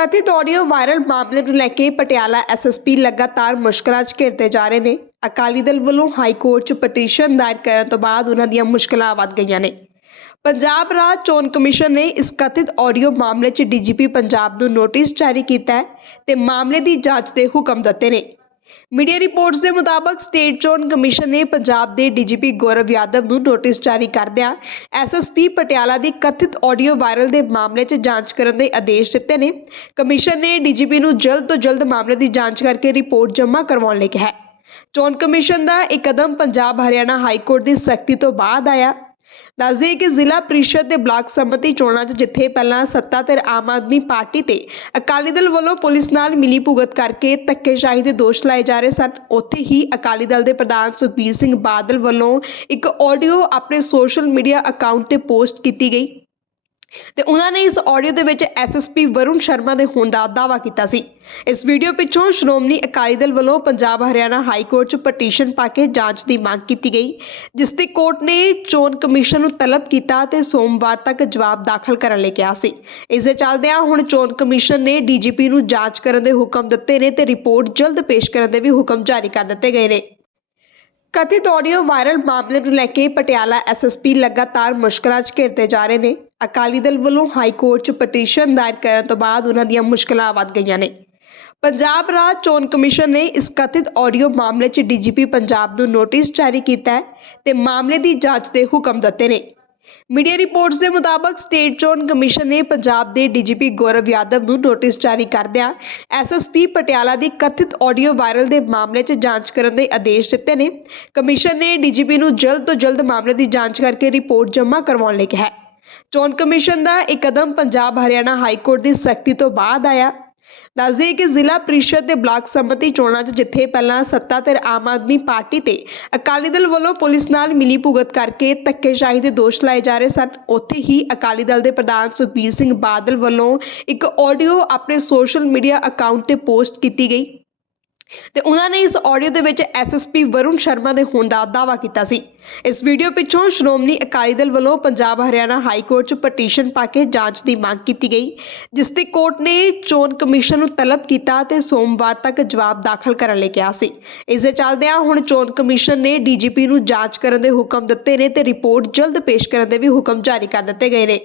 ਕਥਿਤ audio viral ਮਾਮਲੇ ਨੂੰ ਲੈ ਕੇ ਪਟਿਆਲਾ ਐਸਐਸਪੀ ਲਗਾਤਾਰ ਮੁਸ਼ਕਲਾਂ 'ਚ ਘਿਰਦੇ ਜਾ ਰਹੇ ਨੇ। ਅਕਾਲੀ ਦਲ ਵੱਲੋਂ ਹਾਈ ਕੋਰਟ 'ਚ ਪਟੀਸ਼ਨ ਦਾਇਰ ਕਰਨ ਤੋਂ ਬਾਅਦ ਉਹਨਾਂ ਦੀਆਂ ਮੁਸ਼ਕਲਾਂ ਵੱਧ ਗਈਆਂ ਨੇ। ਪੰਜਾਬ ਰਾਜ ਚੋਣ ਕਮਿਸ਼ਨ ਨੇ ਇਸ ਕਥਿਤ ਆਡੀਓ ਮਾਮਲੇ 'ਚ ਡੀਜੀਪੀ ਪੰਜਾਬ ਨੂੰ ਨੋਟਿਸ ਜਾਰੀ ਕੀਤਾ ਹੈ ਤੇ ਮਾਮਲੇ ਦੀ ਜਾਂਚ ਦੇ ਹੁਕਮ ਦਿੱਤੇ ਨੇ। ਮੀਡੀਆ ਰਿਪੋਰਟਸ ਦੇ ਮੁਤਾਬਕ ਸਟੇਟ ਚੋਣ ਕਮਿਸ਼ਨ ਨੇ ਪੰਜਾਬ ਦੇ ਡੀਜੀਪੀ ਗੌਰਵ ਯਾਦਵ ਨੂੰ ਨੋਟਿਸ ਜਾਰੀ ਕਰਦਿਆਂ ਐਸਐਸਪੀ ਪਟਿਆਲਾ ਦੀ ਕਥਿਤ ਆਡੀਓ ਵਾਇਰਲ ਦੇ ਮਾਮਲੇ 'ਚ ਜਾਂਚ ਕਰਨ ਦੇ ਆਦੇਸ਼ ਦਿੱਤੇ ਨੇ। ਕਮਿਸ਼ਨ ਨੇ ਡੀਜੀਪੀ ਨੂੰ ਜਲਦ ਤੋਂ ਜਲਦ ਮਾਮਲੇ ਦੀ ਜਾਂਚ ਕਰਕੇ ਰਿਪੋਰਟ ਜਮ੍ਹਾਂ ਕਰਵਾਉਣ ਲਈ ਕਿਹਾ ਹੈ। ਚੋਣ ਕਮਿਸ਼ਨ ਦਾ ਇਹ ਕਦਮ ਪੰਜਾਬ ਹਰਿਆਣਾ ਹਾਈ ਕੋਰਟ ਦੀ ਸਖਤੀ ਤੋਂ ਬਾਅਦ ਆਇਆ। ਦੱਸਦੇ ਕਿ ਜ਼ਿਲ੍ਹਾ ਪ੍ਰੀਸ਼ਦ ਦੇ ਬਲਾਕ ਸੰਮਤੀ ਚੋਣਾਂ 'ਚ ਜਿੱਥੇ ਪਹਿਲਾਂ ਸੱਤਾ ਤੇ ਆਮ ਆਦਮੀ ਪਾਰਟੀ ਤੇ ਅਕਾਲੀ ਦਲ ਵੱਲੋਂ ਪੁਲਿਸ ਨਾਲ ਮਿਲੀ ਭੁਗਤ ਕਰਕੇ ਧੱਕੇਸ਼ਾਹੀ ਦੇ ਦੋਸ਼ ਲਾਏ ਜਾ ਰਹੇ ਸਨ, ਉੱਥੇ ਹੀ ਅਕਾਲੀ ਦਲ ਦੇ ਪ੍ਰਧਾਨ ਸੁਖਬੀਰ ਸਿੰਘ ਬਾਦਲ ਵੱਲੋਂ ਇੱਕ ਆਡੀਓ ਆਪਣੇ ਸੋਸ਼ਲ ਮੀਡੀਆ ਅਕਾਊਂਟ ਤੇ ਪੋਸਟ ਕੀਤੀ ਗਈ। ਤੇ ਉਹਨਾਂ ਨੇ ਇਸ ਆਡੀਓ ਦੇ ਵਿੱਚ ਐਸਐਸਪੀ ਵਰੁਣ ਸ਼ਰਮਾ ਦੇ ਹੋਣ ਦਾ ਦਾਅਵਾ ਕੀਤਾ ਸੀ। ਇਸ ਵੀਡੀਓ ਪਿੱਛੋਂ ਸ਼੍ਰੋਮਣੀ ਅਕਾਲੀ ਦਲ ਵੱਲੋਂ ਪੰਜਾਬ ਹਰਿਆਣਾ ਹਾਈ ਕੋਰਟ 'ਚ ਪਟੀਸ਼ਨ ਪਾ ਕੇ ਜਾਂਚ ਦੀ ਮੰਗ ਕੀਤੀ ਗਈ, ਜਿਸ ਤੇ ਕੋਰਟ ਨੇ ਚੋਣ ਕਮਿਸ਼ਨ ਨੂੰ ਤਲਬ ਕੀਤਾ ਤੇ ਸੋਮਵਾਰ ਤੱਕ ਜਵਾਬ ਦਾਖਲ ਕਰਨ ਲਈ ਕਿਹਾ ਸੀ। ਇਸ ਦੇ ਚੱਲਦਿਆਂ ਹੁਣ ਚੋਣ ਕਮਿਸ਼ਨ ਨੇ ਡੀਜੀਪੀ ਨੂੰ ਜਾਂਚ ਕਰਨ ਦੇ ਹੁਕਮ ਦਿੱਤੇ ਨੇ ਤੇ ਰਿਪੋਰਟ ਜਲਦ ਪੇਸ਼ ਕਰਨ ਦੇ ਵੀ ਹੁਕਮ ਜਾਰੀ ਕਰ ਦਿੱਤੇ ਗਏ ਨੇ। ਕਥਿਤ ਆਡੀਓ ਵਾਇਰਲ ਮਾਮਲੇ ਨੂੰ ਲੈ ਕੇ ਪਟਿਆਲਾ ਐਸਐਸਪੀ ਲਗਾਤਾਰ ਮੁਸ਼ਕਲਾਂ 'ਚ ਘਿਰਦੇ ਜਾ ਰਹੇ ਨੇ। ਅਕਾਲੀ ਦਲ ਵੱਲੋਂ ਹਾਈ ਕੋਰਟ 'ਚ ਪਟੀਸ਼ਨ ਦਾਇਰ ਕਰਨ ਤੋਂ ਬਾਅਦ ਉਹਨਾਂ ਦੀਆਂ ਮੁਸ਼ਕਲਾਂ ਵੱਧ ਗਈਆਂ ਨੇ। ਪੰਜਾਬ ਰਾਜ ਚੋਣ ਕਮਿਸ਼ਨ ਨੇ ਇਸ ਕਥਿਤ ਆਡੀਓ ਮਾਮਲੇ 'ਚ ਡੀਜੀਪੀ ਪੰਜਾਬ ਨੂੰ ਨੋਟਿਸ ਜਾਰੀ ਕੀਤਾ ਹੈ ਤੇ ਮਾਮਲੇ ਦੀ ਜਾਂਚ ਦੇ ਹੁਕਮ ਦਿੱਤੇ ਨੇ। ਮੀਡੀਆ ਰਿਪੋਰਟਸ ਦੇ ਮੁਤਾਬਕ ਸਟੇਟ ਚੋਣ ਕਮਿਸ਼ਨ ਨੇ ਪੰਜਾਬ ਦੇ ਡੀਜੀਪੀ ਗੌਰਵ ਯਾਦਵ ਨੂੰ ਨੋਟਿਸ ਜਾਰੀ ਕਰਦਿਆਂ ਐਸਐਸਪੀ ਪਟਿਆਲਾ ਦੀ ਕਥਿਤ ਆਡੀਓ ਵਾਇਰਲ ਦੇ ਮਾਮਲੇ 'ਚ ਜਾਂਚ ਕਰਨ ਦੇ ਆਦੇਸ਼ ਦਿੱਤੇ ਨੇ। ਕਮਿਸ਼ਨ ਨੇ ਡੀਜੀਪੀ ਨੂੰ ਜਲਦ ਤੋਂ ਜਲਦ ਮਾਮਲੇ ਦੀ ਜਾਂਚ ਕਰਕੇ ਰਿਪੋਰਟ ਜਮ੍ਹਾਂ ਕਰਵਾਉਣ ਲਈ ਕਿਹਾ ਹੈ। ਚੋਣ ਕਮਿਸ਼ਨ ਦਾ ਇਹ ਕਦਮ ਪੰਜਾਬ ਹਰਿਆਣਾ ਹਾਈ ਕੋਰਟ ਦੀ ਸਖਤੀ ਤੋਂ ਬਾਅਦ ਆਇਆ। ਦੱਸਦੇ ਕਿ ਜ਼ਿਲ੍ਹਾ ਪ੍ਰੀਸ਼ਦ ਦੇ ਬਲਾਕ ਸੰਮਤੀ ਚੋਣਾਂ 'ਚ ਜਿੱਥੇ ਪਹਿਲਾਂ ਸੱਤਾ ਤੇ ਆਮ ਆਦਮੀ ਪਾਰਟੀ ਤੇ ਅਕਾਲੀ ਦਲ ਵੱਲੋਂ ਪੁਲਿਸ ਨਾਲ ਮਿਲੀ ਭੁਗਤ ਕਰਕੇ ਧੱਕੇਸ਼ਾਹੀ ਦੇ ਦੋਸ਼ ਲਾਏ ਜਾ ਰਹੇ ਸਨ, ਉੱਥੇ ਹੀ ਅਕਾਲੀ ਦਲ ਦੇ ਪ੍ਰਧਾਨ ਸੁਖਬੀਰ ਸਿੰਘ ਬਾਦਲ ਵੱਲੋਂ ਇੱਕ ਆਡੀਓ ਆਪਣੇ ਸੋਸ਼ਲ ਮੀਡੀਆ ਅਕਾਊਂਟ ਤੇ ਪੋਸਟ ਕੀਤੀ ਗਈ। ਤੇ ਉਹਨਾਂ ਨੇ ਇਸ ਆਡੀਓ ਦੇ ਵਿੱਚ ਐਸਐਸਪੀ ਵਰੁਣ ਸ਼ਰਮਾ ਦੇ ਹੋਣ ਦਾ ਦਾਅਵਾ ਕੀਤਾ ਸੀ। ਇਸ ਵੀਡੀਓ ਪਿੱਛੋਂ ਸ਼੍ਰੋਮਣੀ ਅਕਾਲੀ ਦਲ ਵੱਲੋਂ ਪੰਜਾਬ ਹਰਿਆਣਾ ਹਾਈ ਕੋਰਟ 'ਚ ਪਟੀਸ਼ਨ ਪਾ ਕੇ ਜਾਂਚ ਦੀ ਮੰਗ ਕੀਤੀ ਗਈ, ਜਿਸ ਤੇ ਕੋਰਟ ਨੇ ਚੋਣ ਕਮਿਸ਼ਨ ਨੂੰ ਤਲਬ ਕੀਤਾ ਤੇ ਸੋਮਵਾਰ ਤੱਕ ਜਵਾਬ ਦਾਖਲ ਕਰਨ ਲਈ ਕਿਹਾ ਸੀ। ਇਸ ਦੇ ਚੱਲਦਿਆਂ ਹੁਣ ਚੋਣ ਕਮਿਸ਼ਨ ਨੇ ਡੀਜੀਪੀ ਨੂੰ ਜਾਂਚ ਕਰਨ ਦੇ ਹੁਕਮ ਦਿੱਤੇ ਨੇ ਤੇ ਰਿਪੋਰਟ ਜਲਦ ਪੇਸ਼ ਕਰਨ ਦੇ ਵੀ ਹੁਕਮ ਜਾਰੀ ਕਰ ਦਿੱਤੇ ਗਏ ਨੇ।